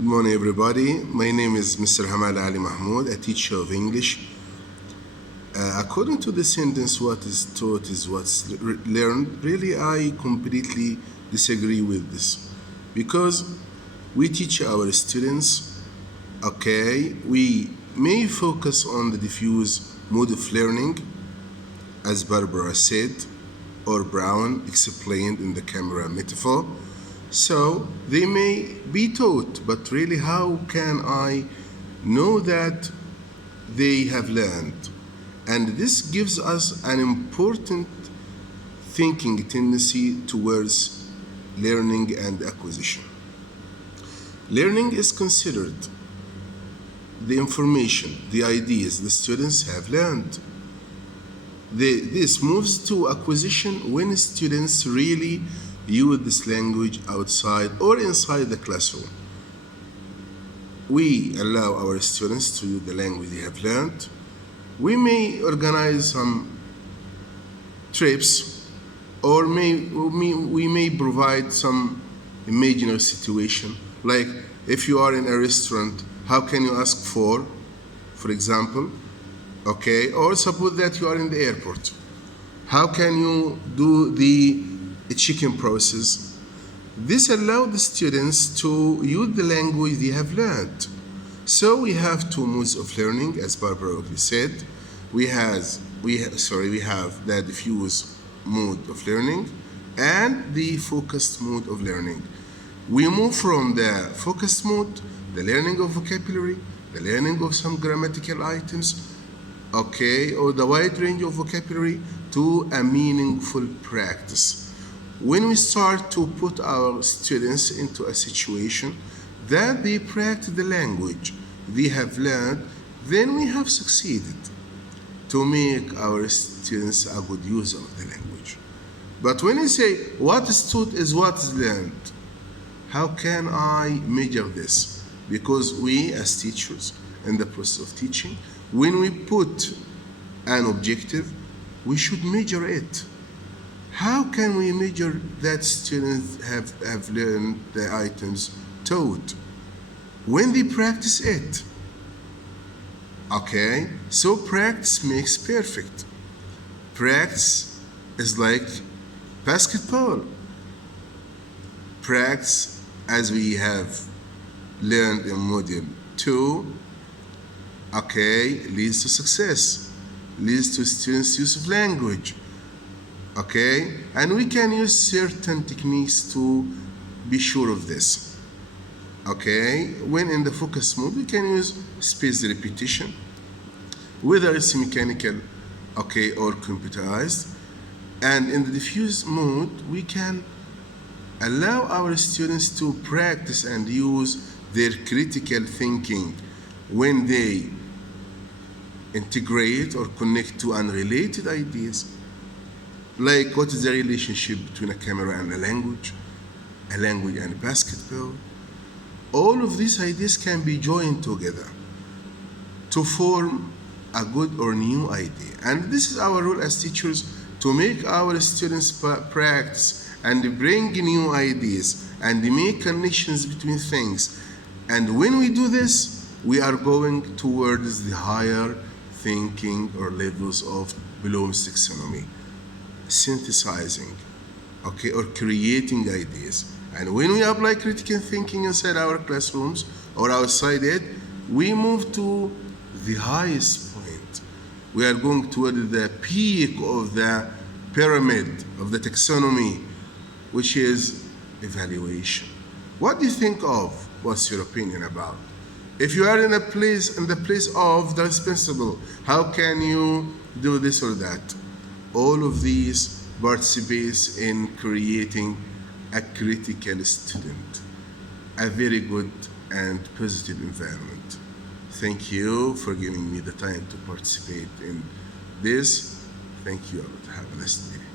Good morning, everybody. My name is Mr. Hamad Ali Mahmoud, a teacher of English. According to the sentence, what is taught is what's learned. Really, I completely disagree with this because we teach our students, okay, we may focus on the diffuse mode of learning, as Barbara said, or Brown explained in the camera metaphor. So they may be taught, but really how can I know that they have learned? And this gives us an important thinking tendency towards learning and acquisition. Learning is considered the information, the ideas the students have learned. This moves to acquisition when students really use this language outside or inside the classroom. We allow our students to use the language they have learned. We may organize some trips, or we may provide some imaginary situation, like if you are in a restaurant, how can you ask for example, okay? Or suppose that you are in the airport, how can you do the chicken process? This allows the students to use the language they have learned. So we have two modes of learning, as Barbara already said. We have the diffuse mode of learning and the focused mode of learning. We move from the focused mode, the learning of vocabulary, the learning of some grammatical items, okay, or the wide range of vocabulary, to a meaningful practice. When we start to put our students into a situation that they practice the language they have learned, then we have succeeded to make our students a good user of the language. But when you say what is taught is what is learned, how can I measure this? Because we as teachers in the process of teaching, when we put an objective, we should measure it. How can we measure that students have learned the items taught? When they practice it. Okay, so practice makes perfect. Practice is like basketball. Practice, as we have learned in Module 2, okay, leads to success, leads to students' use of language. Okay, and we can use certain techniques to be sure of this. Okay, when in the focus mode, we can use spaced repetition, whether it's mechanical, okay, or computerized. And in the diffuse mode, we can allow our students to practice and use their critical thinking when they integrate or connect to unrelated ideas. Like, what is the relationship between a camera and a language and basketball? All of these ideas can be joined together to form a good or new idea. And this is our role as teachers, to make our students practice and bring new ideas and make connections between things. And when we do this, we are going towards the higher thinking or levels of Bloom's taxonomy. Synthesizing, okay, or creating ideas. And when we apply critical thinking inside our classrooms or outside it, we move to the highest point. We are going toward the peak of the pyramid of the taxonomy, which is evaluation. What do you think of? What's your opinion about? If you are in the place of the responsible, how can you do this or that? All of these participates in creating a critical student, a very good and positive environment. Thank you for giving me the time to participate in this. Thank you. Have a nice day.